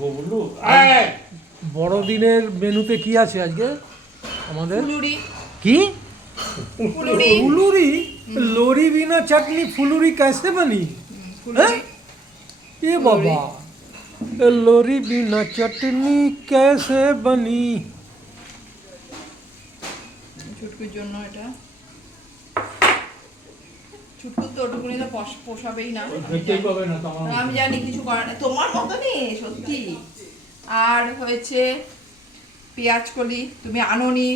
গোবলু এই! বড়দিনের মেনুতে কি আছে আজকে আমাদের ফুলুরি কি ফুলুরি ফুলুরি लोरी बिना चटनी फुलूरी कैसे बनी ফুলুরি ये बाबा ये लोरी बिना चटनी कैसे बनी ছুটকুর জন্য এটা ছুটকুর তো ওটুকুনি তো পোষাবেই না। আমি জানি কিছু করার নেই। তোমার মতনই সত্যি। আর হয়েছে পেঁয়াজ কলি। তুমি আনোনি।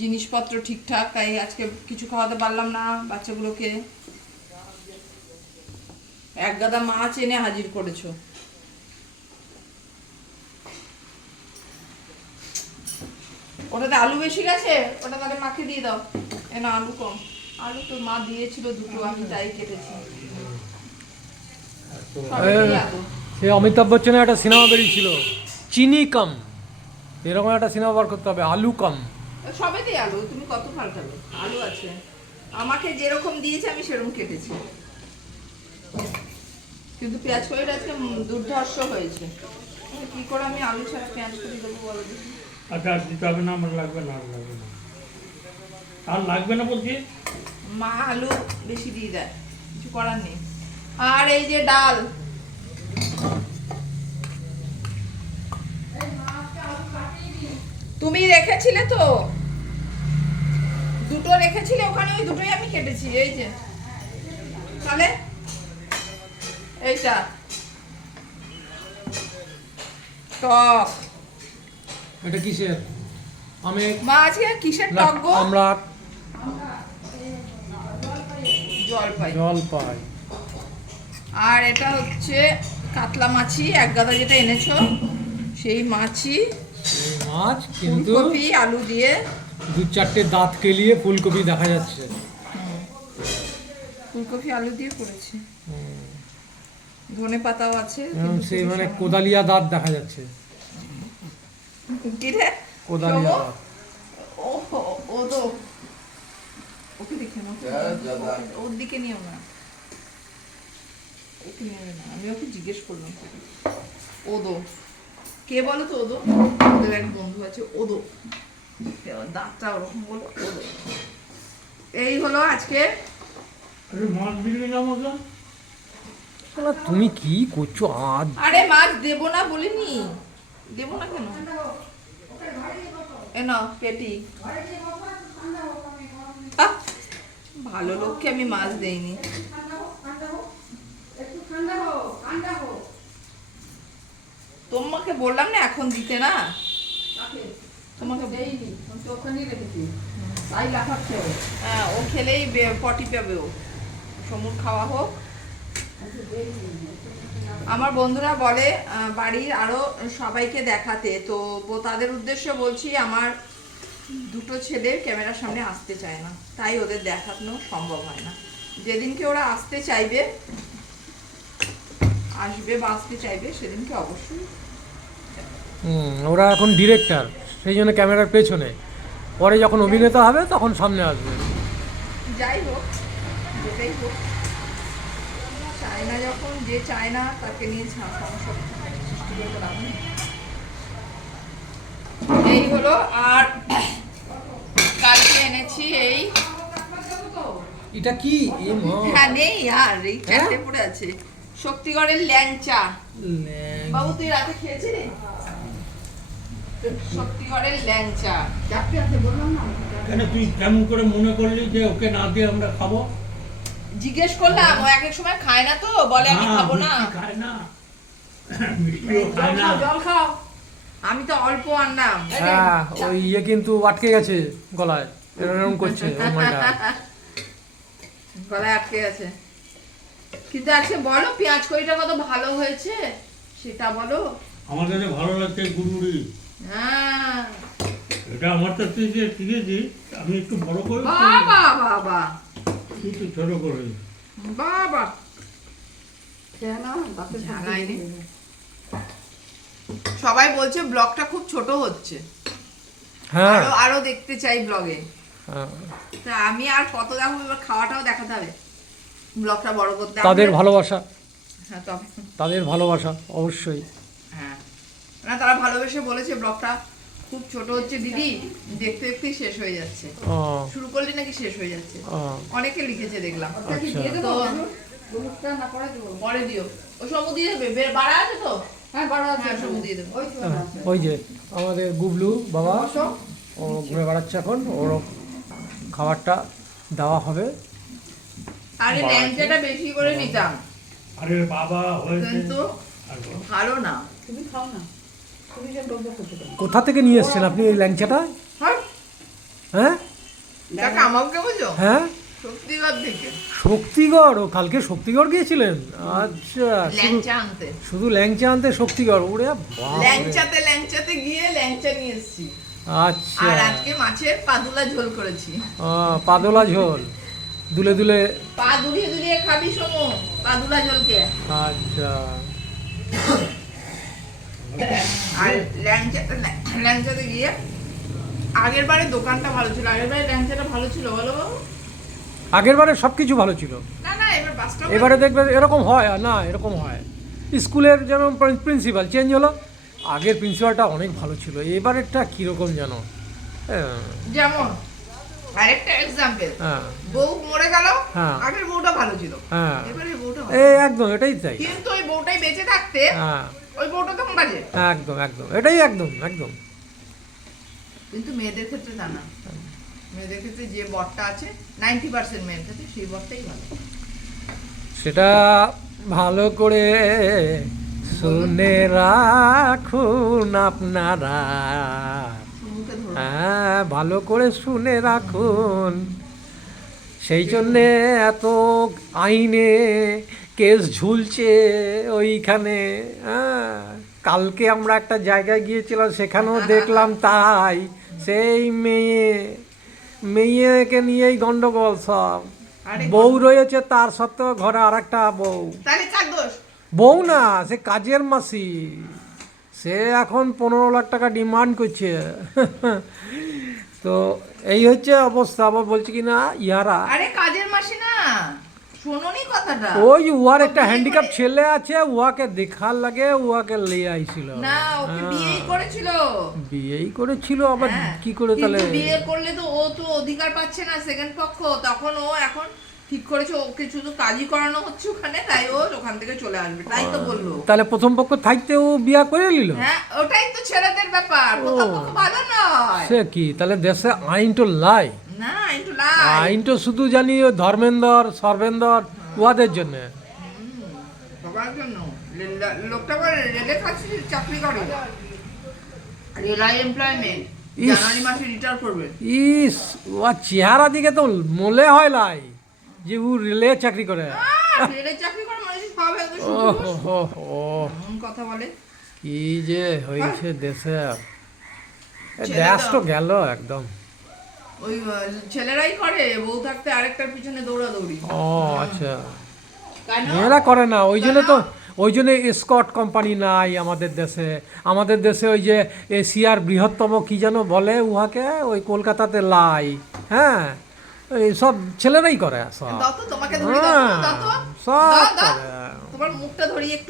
জিনিসপত্র ঠিকঠাক। তাই আজকে কিছু খাওয়াতে পারলাম না বাচ্চাগুলোকে। এক গাদা মাছ এনে হাজির করেছ। ওটাতে আলু বেশি গেছে? ওটা তাহলে মাকে দিয়ে দাও। এ না আলু কম। আলু তো মা দিয়েছিল দুটো আমি তাই কেটেছি। সে অমিতাভ বচ্চনের একটা সিনেমা বেরিয়েছিল। চিনি কম। এরকম একটা সিনেমা বার করতে হবে আলু কম। সবেতেই আলু তুমি কত পাল্টাবে আলু আছে। আমাকে যেরকম দিয়েছে আমি সেরকম কেটেছি। কিন্তু পেঁয়াজ কলিটা আজকে দুর্ধর্ষ হয়েছে। কি করে আমি আলু ছাড়া পেঁয়াজ কলি দেবো বলো আচ্ছা আর দিতে হবে না আমার লাগবে না লাগবে না। আর লাগবে না বলছি? মা আলু বেশি দিয়ে দেয় কিছু করার নেই। আর এই যে ডাল। তুমি রেখেছিলে তো? দুটো রেখেছিলে ওখানে ওই দুটোই আমি কেটেছি এই যে। তাহলে এইটা। টক। এটা কিসের? আমি মা আজকে কিসের টক গো? আমরা জলপাই জল পাই। আর এটা হচ্ছে কাতলা মাছি এক গাদা যেটা এনেছো সেই মাছি মাছ কিন্তু ফুলকপি আলু দিয়ে। দু চারটে দাঁত কেলিয়ে ফুলকপি দেখা যাচ্ছে। ফুলকপি আলু দিয়ে করেছি। ধনে পাতাও আছে সেই মানে কোদালিয়া দাঁত দেখা যাচ্ছে। কি রে কোদালিয়া। দাঁত। ও ও তো ওকে দেখে ওর দিকে নিও না ওকে নেবে না আমি ওকে জিজ্ঞেস করলাম। ওদো। কে বলো তো ওদো? ওদের এক বন্ধু আছে ওদো। দাঁতটা ওরকম বলো ওদো। এই হলো আজকে। তুমি কি করছ আজ? আরে মাছ দেবো না বলিনি। দেবো না কেন? এ নাও পেটি। আহ, ভালো লোককে আমি মাছ দেইনি। তোমাকে বললাম না, এখন দিতে না? তোমাকে হ্যাঁ ও খেলেই পটি পাবে ও। সমুর খাওয়া হোক। আমার বন্ধুরা বলে বাড়ির আরও সবাইকে দেখাতে। তো তাদের উদ্দেশ্যে বলছি, আমার দুটো ছেলে ক্যামেরার সামনে আসতে চায় না। তাই ওদের দেখানো সম্ভব হয় না। যেদিনকে ওরা আসতে চাইবে আসবে বা আসতে চাইবে সেদিনকে অবশ্যই ওরা এখন ডিরেক্টর সেই জন্য ক্যামেরার পেছনে। পরে যখন অভিনেতা হবে তখন সামনে আসবে। যাই হোক যেটাই হোক। চায় না যখন যে চায় না তাকে নিয়ে সমস্যা। এই হলো আর এই এটা কি? এ মা। হ্যাঁ নেই আর এই চারটে পড়ে আছে। শক্তিগড়ের ল্যাংচা। বাবু তুই রাতে খেয়েছিলি? শক্তিগড়ের ল্যাংচা। কেন তুই কেমন করে মনে করলি যে ওকে না দিয়ে আমরা খাব? জিজ্ঞেস করলাম ও এক এক সময় খায় না তো? বলে আমি খাব না। খায় না। মিষ্টিও খায় জল না খাও জল খাও। আমি তো অল্প আনলাম। হ্যাঁ ওই ইয়ে কিন্তু আটকে গেছে গলায়। এরকম করছে গলায় আটকে গেছে কিন্তু আজকে বলো পেঁয়াজ কড়িটা কত ভালো হয়েছে? সেটা বলো। আমার কাছে ভালো লাগছে গুড়গুড়ি। হ্যাঁ। এটা আমার কাছে যে শিখেছি আমি একটু বড় করে বাবা বাবা। একটু ছোট করে। বাবা। সবাই বলছে ব্লগটা খুব ছোট হচ্ছে। হ্যাঁ। আরও আরও দেখতে চাই ব্লগে। তা আমি আর কত দেখো এবার খাওয়াটাও দেখাতে হবে। ব্লগটা বড় করতে তাদের ভালোবাসা। হ্যাঁ তবে। তাদের ভালোবাসা অবশ্যই। না তারা ভালোবেসে বলেছে ব্লগটা। খুব ছোট হচ্ছে দিদি দেখতে দেখতেই শেষ হয়ে যাচ্ছে। শুরু করলে নাকি শেষ হয়ে যাচ্ছে। অনেকে লিখেছে দেখলাম। আচ্ছা। পরে দিও। ও সমু দিয়ে দেবে। বাড়া আছে তো? হ্যাঁ বাড়া আছে। সমু দিয়ে দেবে। ওই যে আমাদের গুবলু বাবা ও ঘুরে বেড়াচ্ছে এখন। ওর খাবারটা দেওয়া হবে। আরে ল্যাংচাটা বেশি করে নিতাম। আরে বাবা হয়েছে। কিন্তু আর বলো। ভালো না। কোথা থেকে নিয়ে এসছেন আপনি এই ল্যাংচাটা? হ্যাঁ। হ্যাঁ? হ্যাঁ? শক্তিগড় ও কালকে শক্তিগড় গিয়েছিলেন? আচ্ছা শুধু ল্যাংচা আনতে। শুধু ল্যাংচা আনতে শক্তিগড়? ওরে ল্যাংচাতে ল্যাংচাতে গিয়ে ল্যাংচা নিয়ে এসেছি। আচ্ছা। আর আজকে মাছের পাদুলা ঝোল করেছি। আহ, পাদলা ঝোল। দুলে দুলে পা দুলিয়ে দুলিয়ে খাবি সমু পাদুলা ঝোলকে। আচ্ছা। আর ল্যাংচাতে ল্যাংচাতে গিয়ে আগের বারে দোকানটা ভালো ছিল আগের বারে ল্যাংচাটা ভালো ছিল বলো বাবু? আগের বারে সব কিছু ভালো ছিল। না না এবার বাসটা এবারে দেখবে এরকম হয় আর না এরকম হয়। স্কুলের যেমন প্রিন্সিপাল চেঞ্জ হলো আগের প্রিন্সিপালটা অনেক ভালো ছিল এবারেরটা কীরকম যেন? হ্যাঁ, যেমন আরেকটা এক্সাম্পল হ্যাঁ। বউ মরে গেল হ্যাঁ। আগের বউটা ভালো ছিল। হ্যাঁ। এবারে বউটা এই একদম এটাই তাই। কিন্তু ওই বউটাই বেঁচে থাকতে ওই বউটা তখন বাজে। একদম একদম এটাই একদম একদম। কিন্তু মেয়েদের ক্ষেত্রে তা না। মেয়েদের ক্ষেত্রে যে বরটা আছে নাইনটি পার্সেন্ট মেয়ের ক্ষেত্রে সেই বরটাই ভালো। সেটা ভালো করে শুনে রাখুন আপনারা। হ্যাঁ ভালো করে শুনে রাখুন। সেই জন্যে এত আইনে কেস ঝুলছে ওইখানে। হ্যাঁ কালকে আমরা একটা জায়গায় গিয়েছিলাম সেখানেও দেখলাম তাই। সেই মেয়ে মেয়েকে নিয়েই গন্ডগোল সব। বউ রয়েছে তার সত্ত্বেও ঘরে আর একটা বউ বউ না সে কাজের মাসি। সে এখন পনেরো লাখ টাকা ডিমান্ড করছে। তো এই হচ্ছে অবস্থা। আবার বলছি কি না ইয়ারা। আরে কাজের মাসি না শোনোনি কথাটা। ওই উহার একটা হ্যান্ডিক্যাপ ছেলে আছে উহাকে দেখার লাগে উহাকে লিয়ে আইছিল। না ওকে বিয়েই করেছিল। বিয়েই করেছিল আবার হ্যাঁ, কি করে তাহলে? বিয়ে করলে তো ও তো অধিকার পাচ্ছে না সেকেন্ড পক্ষ। তখন ও এখন ঠিক করেছে ওকে শুধু কাজই করানো হচ্ছে ওখানে তাই ও ওখান থেকে চলে আসবে তাই তো বলল। তাহলে প্রথম পক্ষ থাকতে ও বিয়া করে নিল? হ্যাঁ ওটাই তো ছেলেদের ব্যাপার প্রথম পক্ষ ভালো নয়। সে কি তাহলে দেশে আইন তো লাই। না একটু লাই। আইন তো শুধু জানি ধর্মেন্দর সর্বেন্দর উহাদের জন্য। সবার জন্য। লোকটা রেলে কাছে চাকরি করে। রেলাই এমপ্লয়মেন্ট ইস। জানুয়ারি মাসে রিটায়ার করবে। ইস ওর চেহারা দিকে তো মনে হয় লাই। যে ও রেলে চাকরি করে। রেলে চাকরি করে মানুষ সব কথা বলে। কি যে হয়েছে দেশে? ছেলে দেশ তো গেল একদম। ওই ছেলেরাই করে বউ থাকতে আরেকটার পিছনে দৌড়াদৌড়ি। ও আচ্ছা? মেয়েরা করে না ওই জন্য তো ওই জন্য স্কট কোম্পানি নাই আমাদের দেশে। আমাদের দেশে ওই যে এশিয়ার বৃহত্তম কি যেন বলে উহাকে? ওই কলকাতাতে লাই। হ্যাঁ? এই সব ছেলেরাই করে সব তোমাকে হ্যাঁ। সব। করে। তোমার মুখটা ধরি একটু